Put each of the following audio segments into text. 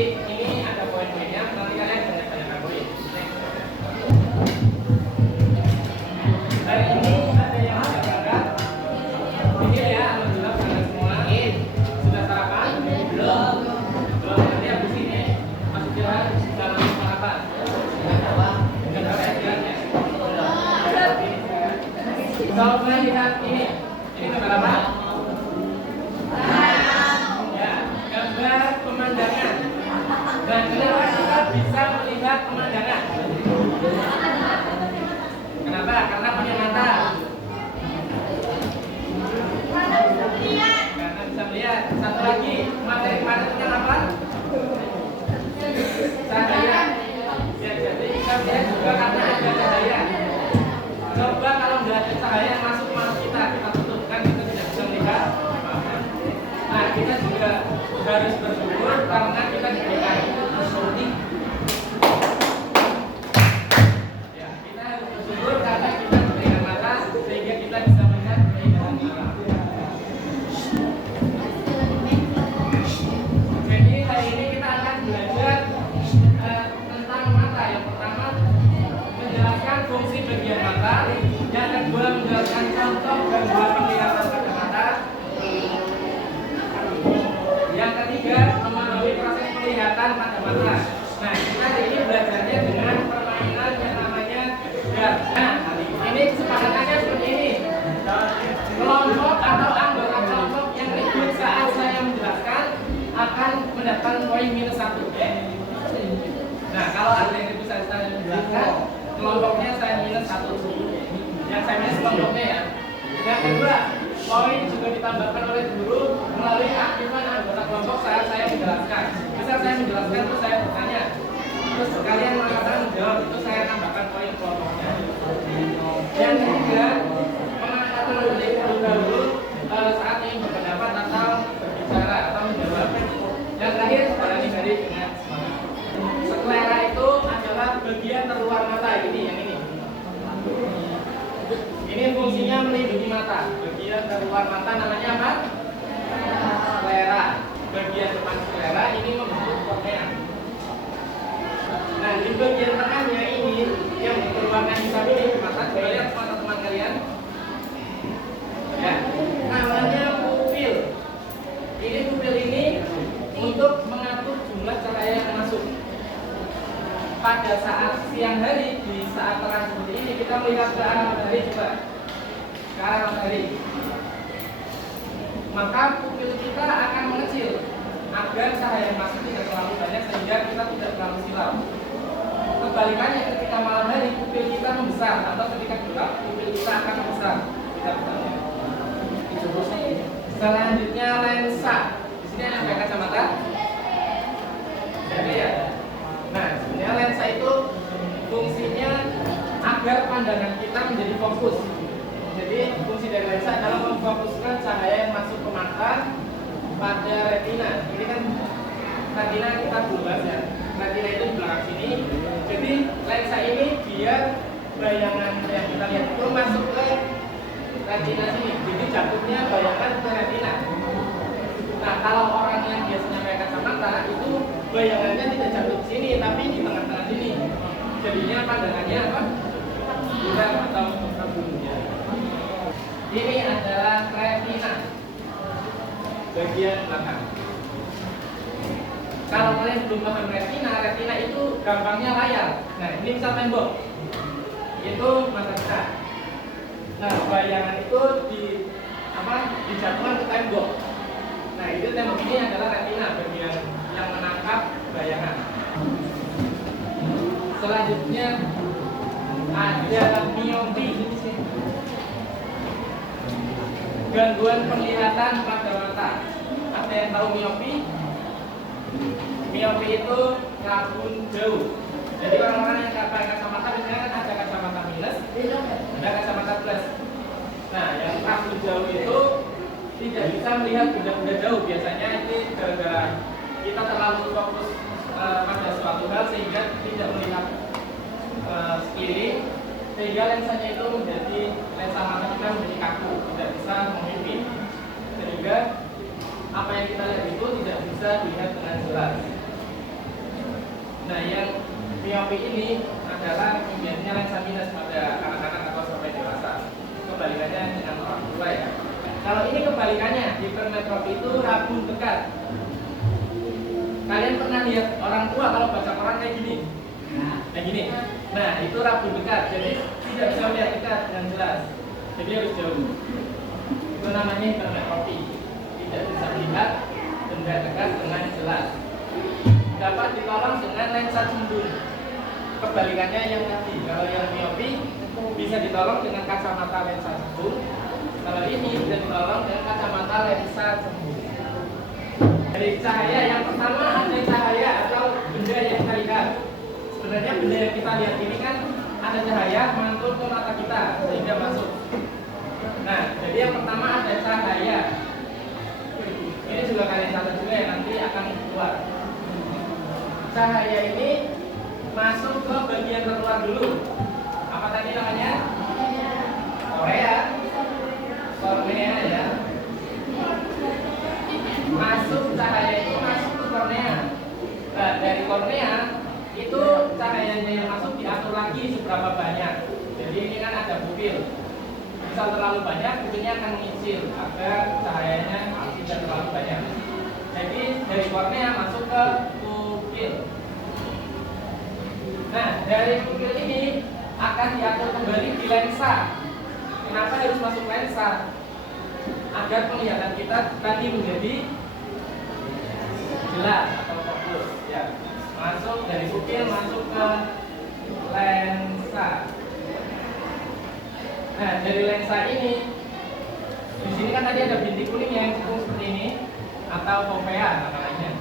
ini ada poin-poinnya, nanti kalian banyak-banyak poin. Hari ini ada yang sudah berangkat. Ini ya, alhamdulillah berangkat semua. Sudah sarapan? Belum. Nanti habis ini masuk jalan dalam sarapan. Kalau lihat ini gambar apa? Ya, gambar pemandangan. Dan kenapa kita bisa melihat pemandangan? Kenapa? Karena punya mata. Karena bisa melihat. Satu lagi, materi punya apa? Cahaya. Ya, jadi kita melihat juga karena ada cahaya. Coba kalau nggak ada cahaya yang masuk ke mata kita tutup kan kita tidak bisa melihat. Nah, kita juga harus bersyukur karena kita diberikan seperti ya, kita harus bersyukur karena kita diberikan mata sehingga kita bisa melihat keindahan alam. Jadi hari ini kita akan belajar tentang mata. Yang pertama menjelaskan fungsi bagian mata, yang kedua menjelaskan contoh gangguan penglihatan pada mata, yang ketiga memahami proses penglihatan pada mata. Nah, kita hari ini belajarnya dengan permainan yang namanya dart. Nah, ini kesepakatannya seperti ini. Kelompok atau anggota kelompok yang ribut saat saya menjelaskan akan mendapatkan poin -1. Nah, kalau ada yang ribut saat saya menjelaskan, kelompoknya saya -1. Yang saya minus kelompoknya ya. Yang kedua, poin juga ditambahkan oleh guru melalui aktifan anggota kelompok saat saya menjelaskan. Misal saya menjelaskan terus saya bertanya, terus kalian mengatakan menjawab, itu saya tambahkan poin kelompoknya. Yang ketiga, mengatakan lebih dahulu saat ingin berpendapat atau berbicara atau menjawab. Yang terakhir, berani hari dengan semangat. Sklera itu adalah bagian terluar mata, ini yang ini. Ini fungsinya melindungi mata. Bagian terluar mata namanya apa? Sklera. Bagian depan sklera ini membentuk kornea. Nah, di bagian tengahnya ini yang berwarna hitam ini mata, coba lihat mata teman kalian. Ya, namanya pupil. Ini pupil ini untuk mengatur jumlah cahaya yang masuk. Pada saat siang hari, di saat terang seperti ini, kita melihat ke arah matahari, coba ke arah matahari, maka pupil kita akan mengecil agar cahaya yang masuk tidak terlalu banyak sehingga kita tidak terlalu silau. Kebalikannya, ketika malam hari pupil kita membesar atau ketika gelap pupil kita akan membesar. Kita betulnya. Selanjutnya lensa. Di sini ada pakai kacamata. Jadi ya. Nah, sebenarnya lensa itu fungsinya agar pandangan kita menjadi fokus. Jadi fungsi dari lensa adalah memfokuskan cahaya yang masuk ke mata pada retina. Ini kan retina kita belum bahas ya. Retina itu di belakang sini. Jadi lensa ini biar bayangan yang kita lihat itu masuk ke retina sini. Jadi jatuhnya bayangan ke retina. Nah, kalau orang yang biasanya pakai kacamata itu bayangannya tidak jatuh di sini, tapi di tengah-tengah sini. Jadinya pandangannya apa? Buram atau kebunnya. Ini adalah retina, bagian belakang. Kalau kalian belum paham retina, retina itu gampangnya layar. Nah, ini misal tembok, itu mata kita. Nah, bayangan itu dijatuhkan ke tembok. Nah, itu tembok ini adalah retina, bagian yang menangkap bayangan. Selanjutnya ada miopi, gangguan penglihatan pada mata. Ada yang tahu miopi? Miopi itu ngabun jauh. Jadi orang-orang yang nggak pakai kacamata biasanya kan ada kacamata minus, ada kacamata plus. Nah, yang ngabun jauh itu tidak bisa melihat benda-benda jauh. Biasanya ini gara-gara kita terlalu fokus pada suatu hal sehingga tidak melihat sekeliling, sehingga lensanya itu menjadi lensa mata kita menjadi kaku, tidak bisa memimpin, sehingga apa yang kita lihat itu tidak bisa dilihat dengan jelas. Nah, yang miopi ini adalah biasanya lensa minus pada anak-anak atau sampai dewasa. Kebalikannya dengan orang tua ya. Kalau ini kebalikannya, hipermetropi itu rabun dekat. Kalian pernah lihat orang tua kalau baca koran kayak gini? Kayak gini. Nah, itu rabun dekat. Jadi tidak bisa melihat dekat dengan jelas. Jadi harus jauh. Itu namanya hipermetropi. Tidak bisa melihat benda dekat dengan jelas. Dapat ditolong dengan lensa cembung. Kebalikannya yang tadi, kalau yang miopi bisa ditolong dengan kacamata lensa cembung. Kalau ini bisa ditolong dengan kacamata lensa cembung. Dari cahaya yang pertama ada cahaya atau benda yang kita lihat. Sebenarnya benda yang kita lihat ini kan ada cahaya mantul ke mata kita sehingga masuk. Nah, jadi yang pertama ada cahaya. Ini juga kalian catat juga ya, nanti akan keluar. Cahaya ini masuk ke bagian terluar dulu. Apa tadi namanya? Korea. Kornea ya. Masuk cahaya itu masuk ke kornea. Nah, dari kornea itu cahayanya yang masuk diatur lagi seberapa banyak. Jadi ini kan ada pupil. Bisa terlalu banyak, pupilnya akan mengicil agar cahayanya tidak terlalu banyak. Jadi dari kornea masuk ke pupil. Nah, dari pupil ini akan diatur kembali di lensa. Kenapa harus masuk lensa? Agar penglihatan kita tadi menjadi jelas atau fokus. Ya, masuk dari pupil masuk ke lensa. Nah, dari lensa ini, di sini kan tadi ada bintik kuning yang cekung seperti ini atau fovea namanya.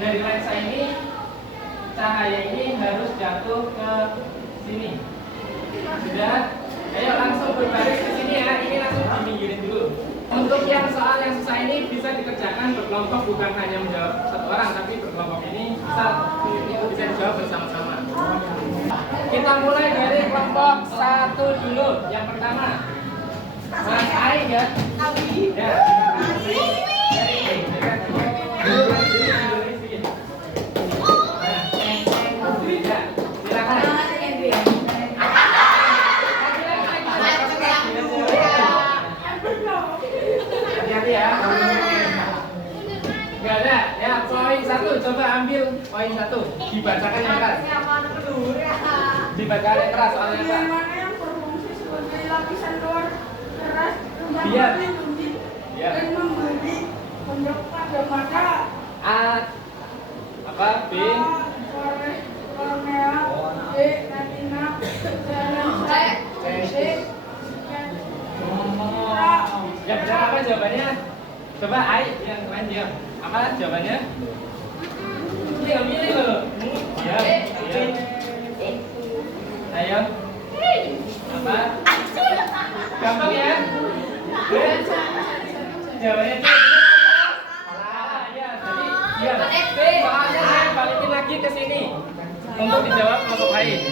Dari lensa ini cahaya ini harus jatuh ke sini. Sudah, ayo langsung berbaris ke sini ya. Ini langsung diminggirin dulu. Untuk yang soal yang susah ini bisa dikerjakan berkelompok, bukan hanya menjawab satu orang, tapi berkelompok ini bisa dijawab bersama-sama. Kita mulai dari kelompok 1 dulu. Yang pertama, Mas Ai ya. Ya. Enggak ada, ya poin 1, coba ambil poin 1, dibacakan yang keras. Dibacakan yang keras soalnya apa? Yang berfungsi sebagai lapisan luar keras Biar. dan memberi bentuk pada mata. A apa? B Kornea, B retina, C yang benar apa jawabannya? Coba Ai, yang lain diam. Apa jawabannya? Milih loh. Ya. Ayo. Apa? Gampang ya? Jawabannya C. Ya, jadi diam. Soalnya saya balikin lagi ke sini untuk dijawab kelompok lain.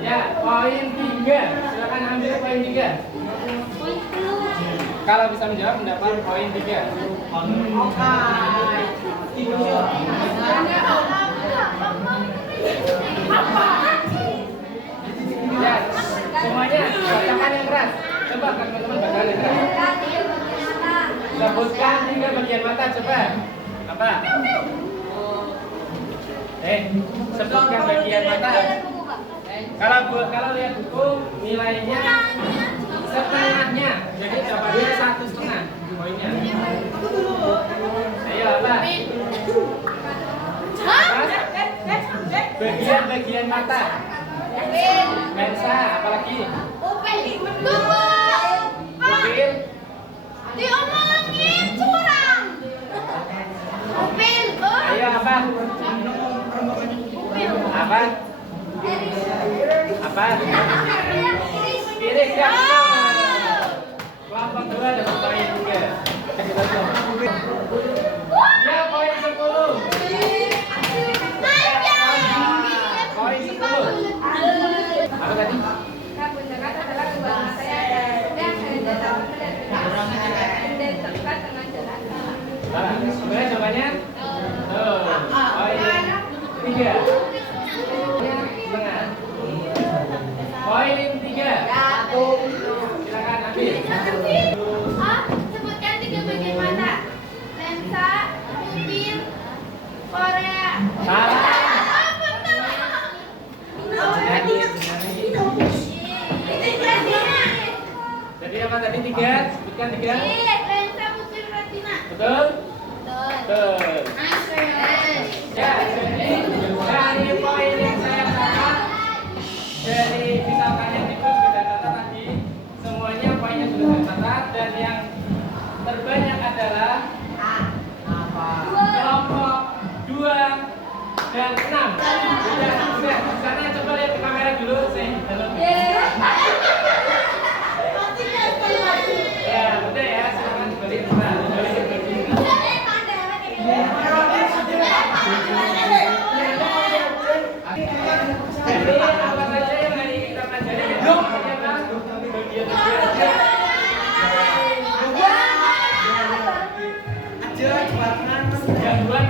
Ya, poin 3. Silakan ambil poin 3. Kalau bisa menjawab mendapat poin 3. Ya, semuanya bacakan yang keras. Coba teman-teman bacakan yang keras. Sebutkan 3 bagian mata, coba. Apa? Sebutkan bagian mata. Kalau lihat buku nilainya setengahnya, jadi jawabannya 1,5 poinnya. Ayo apa? Bagian mata. Lensa, apalagi? Pupil. Diomongin curang. Pupil. Ayo apa? Apa? Apa? Iris ya. Kelompok 2 dapat poin 3. Ya, poin 10. Poin 10. Apa tadi? Rabun dekat adalah dua mata yang dapat melihat benda dekat dengan jelas. Sebenarnya jawabannya? 3. Setengah. Poin 3. Silakan ambil. Sebutkan 3 bagian mata. Lensa, pupil, korea. Salah. Jadi apa tadi 3? Sebutkan 3. Lensa, pupil, retina. Betul? Betul. Ya, jadi dari poin yang saya dapat dari misalkan yang itu sudah catat tadi, semuanya poinnya sudah saya catat dan yang terbanyak adalah kelompok 2 dan 6. Sudah. Di sana coba lihat ke kamera dulu, saya dalam. Ya, udah ya, silakan balik. Nah, balik ke sini. Jadi apa saja yang hari kita pelajari adalah bagian gangguan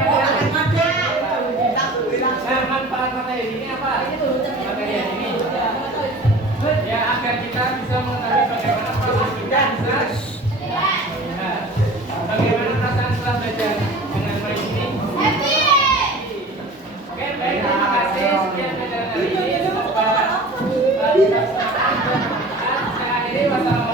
nah, manfaat materi ini apa? Materi ini ya agar kita bisa mengetahui bagaimana proses kita bisa bagaimana perasaan setelah belajar dengan baik ini. Oke, baik, terima kasih. Sekian pelajaran hari ini. Saya akhiri. Wassalamualaikum.